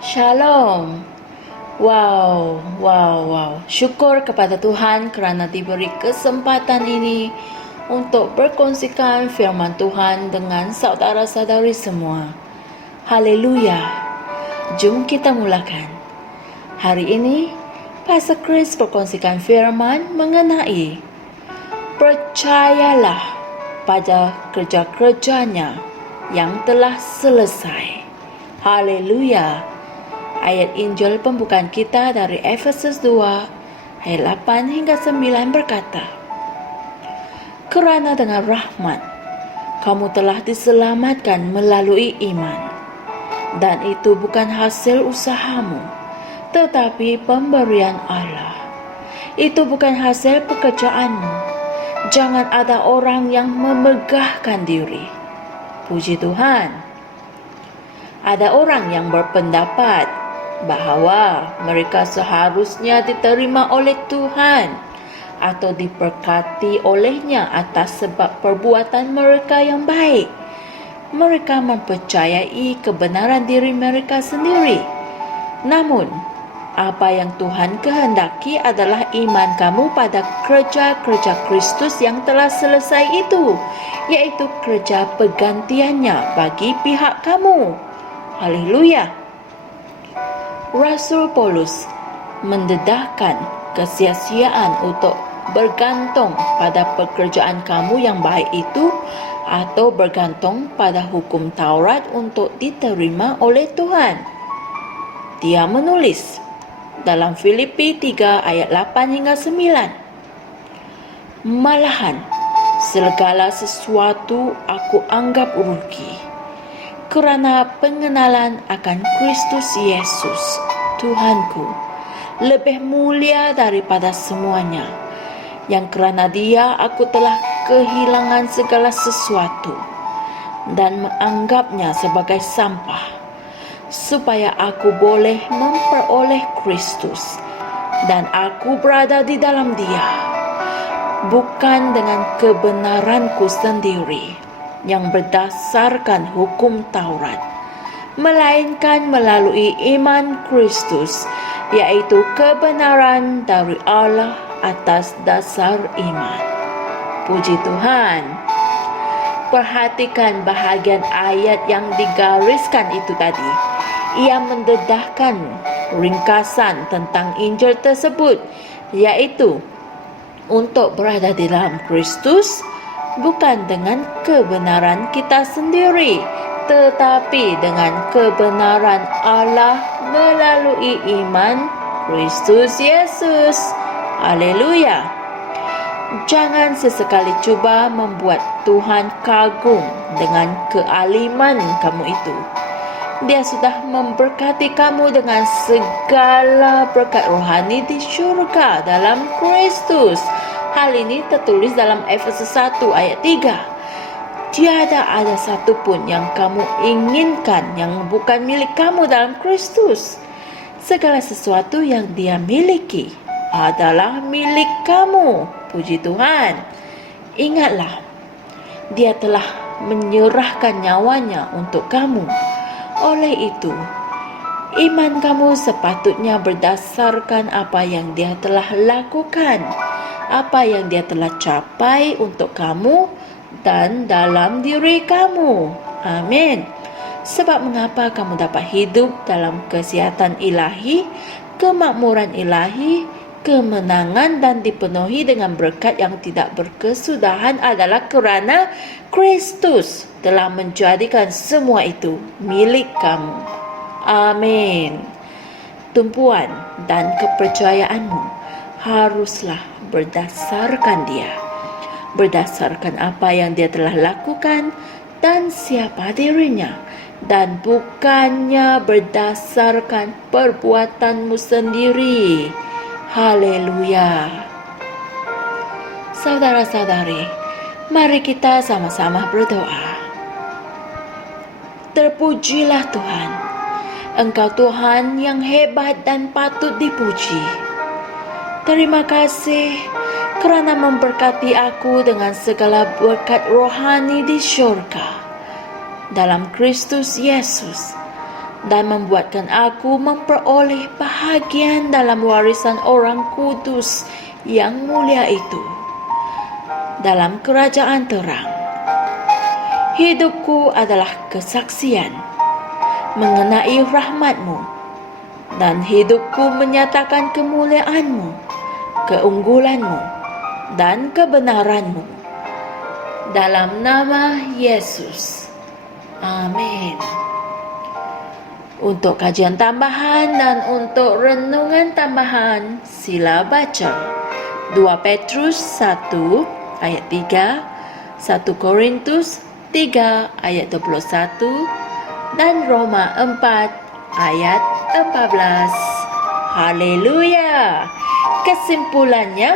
Shalom. Wow. Syukur kepada Tuhan kerana diberi kesempatan ini untuk berkongsikan firman Tuhan dengan saudara-saudari semua. Haleluya. Jom kita mulakan. Hari ini, Pastor Chris berkongsikan firman mengenai percayalah pada kerja-kerjanya yang telah selesai. Haleluya. Ayat Injil pembukaan kita dari Efesus 2 ayat 8 hingga 9 berkata, kerana dengan rahmat kamu telah diselamatkan melalui iman, dan itu bukan hasil usahamu, tetapi pemberian Allah. Itu bukan hasil pekerjaanmu. Jangan ada orang yang memegahkan diri. Puji Tuhan. Ada orang yang berpendapat bahawa mereka seharusnya diterima oleh Tuhan atau diberkati olehnya atas sebab perbuatan mereka yang baik. Mereka mempercayai kebenaran diri mereka sendiri. Namun, apa yang Tuhan kehendaki adalah iman kamu pada kerja-kerja Kristus yang telah selesai itu, yaitu kerja penggantiannya bagi pihak kamu. Haleluya. Rasul Paulus mendedahkan kesia-siaan untuk bergantung pada pekerjaan kamu yang baik itu atau bergantung pada hukum Taurat untuk diterima oleh Tuhan. Dia menulis dalam Filipi 3 ayat 8 hingga 9. Malahan, segala sesuatu aku anggap rugi kerana pengenalan akan Kristus Yesus, Tuhanku, lebih mulia daripada semuanya, yang kerana Dia aku telah kehilangan segala sesuatu dan menganggapnya sebagai sampah, supaya aku boleh memperoleh Kristus dan aku berada di dalam Dia, bukan dengan kebenaranku sendiri yang berdasarkan hukum Taurat, melainkan melalui iman Kristus, yaitu kebenaran dari Allah atas dasar iman. Puji Tuhan. Perhatikan bahagian ayat yang digariskan itu tadi. Ia mendedahkan ringkasan tentang Injil tersebut, yaitu untuk berada di dalam Kristus, bukan dengan kebenaran kita sendiri, tetapi dengan kebenaran Allah melalui iman Kristus Yesus. Haleluya. Jangan sesekali cuba membuat Tuhan kagum dengan kealiman kamu itu. Dia sudah memberkati kamu dengan segala berkat rohani di syurga dalam Kristus. Hal ini tertulis dalam Efesus 1 ayat 3. Tiada ada satu pun yang kamu inginkan yang bukan milik kamu dalam Kristus. Segala sesuatu yang Dia miliki adalah milik kamu. Puji Tuhan. Ingatlah, Dia telah menyerahkan nyawanya untuk kamu. Oleh itu, iman kamu sepatutnya berdasarkan apa yang Dia telah lakukan, apa yang Dia telah capai untuk kamu dan dalam diri kamu. Amin. Sebab mengapa kamu dapat hidup dalam kesihatan ilahi, kemakmuran ilahi, kemenangan dan dipenuhi dengan berkat yang tidak berkesudahan adalah kerana Kristus telah menjadikan semua itu milik kamu. Amin. Tumpuan dan kepercayaanmu haruslah berdasarkan Dia, berdasarkan apa yang Dia telah lakukan dan siapa dirinya, dan bukannya berdasarkan perbuatanmu sendiri. Haleluya. Saudara-saudari, mari kita sama-sama berdoa. Terpujilah Tuhan. Engkau Tuhan yang hebat dan patut dipuji. Terima kasih kerana memberkati aku dengan segala berkat rohani di syurga dalam Kristus Yesus. dan membuatkan aku memperoleh bahagian dalam warisan orang kudus yang mulia itu dalam kerajaan terang. Hidupku adalah kesaksian mengenai rahmat-Mu, dan hidupku menyatakan kemuliaan-Mu, keunggulan-Mu, dan kebenaran-Mu. Dalam nama Yesus. Amin. Untuk kajian tambahan dan untuk renungan tambahan, sila baca 2 Petrus 1 ayat 3, 1 Korintus 3 ayat 21, dan Roma 4 ayat 14. Haleluya! Kesimpulannya,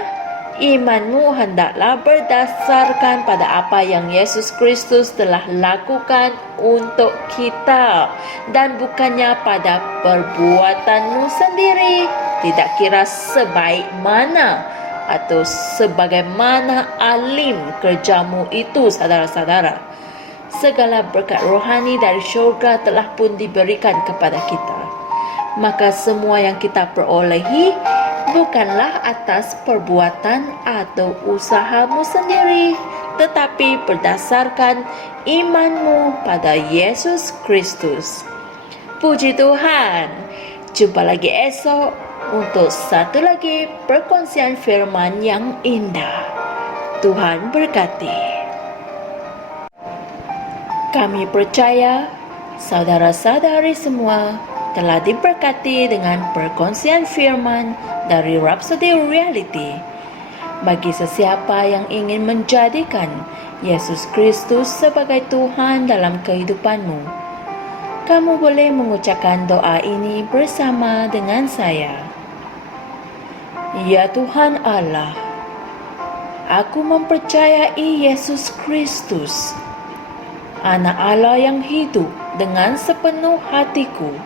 imanmu hendaklah berdasarkan pada apa yang Yesus Kristus telah lakukan untuk kita dan bukannya pada perbuatanmu sendiri. Tidak kira sebaik mana atau sebagaimana alim kerjamu itu, saudara-saudara. Segala berkat rohani dari syurga telah pun diberikan kepada kita. Maka semua yang kita perolehi bukanlah atas perbuatan atau usahamu sendiri, tetapi berdasarkan imanmu pada Yesus Kristus. Puji Tuhan. Jumpa lagi esok untuk satu lagi perkongsian firman yang indah. Tuhan berkati. Kami percaya saudara-saudari semua telah diberkati dengan perkongsian firman dari Rhapsody Reality. Bagi sesiapa yang ingin menjadikan Yesus Kristus sebagai Tuhan dalam kehidupanmu, kamu boleh mengucapkan doa ini bersama dengan saya. Ya Tuhan Allah, aku mempercayai Yesus Kristus, Anak Allah yang hidup dengan sepenuh hatiku.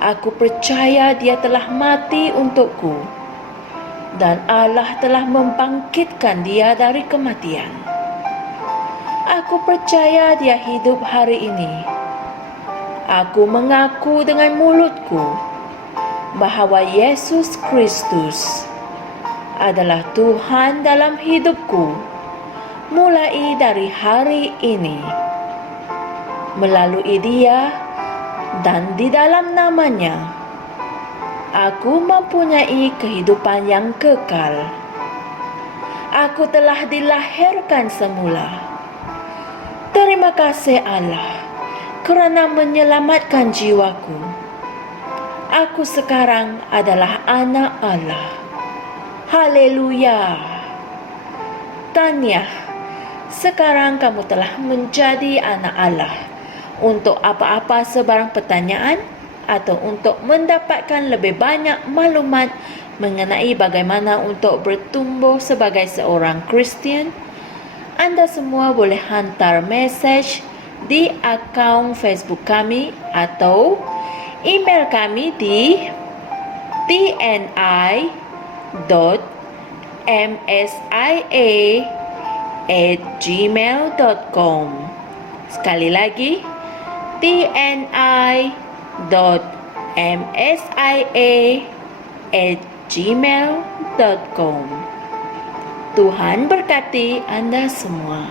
Aku percaya Dia telah mati untukku dan Allah telah membangkitkan Dia dari kematian. Aku percaya Dia hidup hari ini. Aku mengaku dengan mulutku bahawa Yesus Kristus adalah Tuhan dalam hidupku mulai dari hari ini. Melalui Dia dan di dalam nama-Nya, aku mempunyai kehidupan yang kekal. Aku telah dilahirkan semula. Terima kasih Allah kerana menyelamatkan jiwaku. Aku sekarang adalah anak Allah. Haleluya. Tahniah, sekarang kamu telah menjadi anak Allah. Untuk apa-apa sebarang pertanyaan atau untuk mendapatkan lebih banyak maklumat mengenai bagaimana untuk bertumbuh sebagai seorang Kristian, anda semua boleh hantar mesej di akaun Facebook kami atau email kami di tni.msia@gmail.com. Sekali lagi, tni.msia@gmail.com. Tuhan berkati anda semua.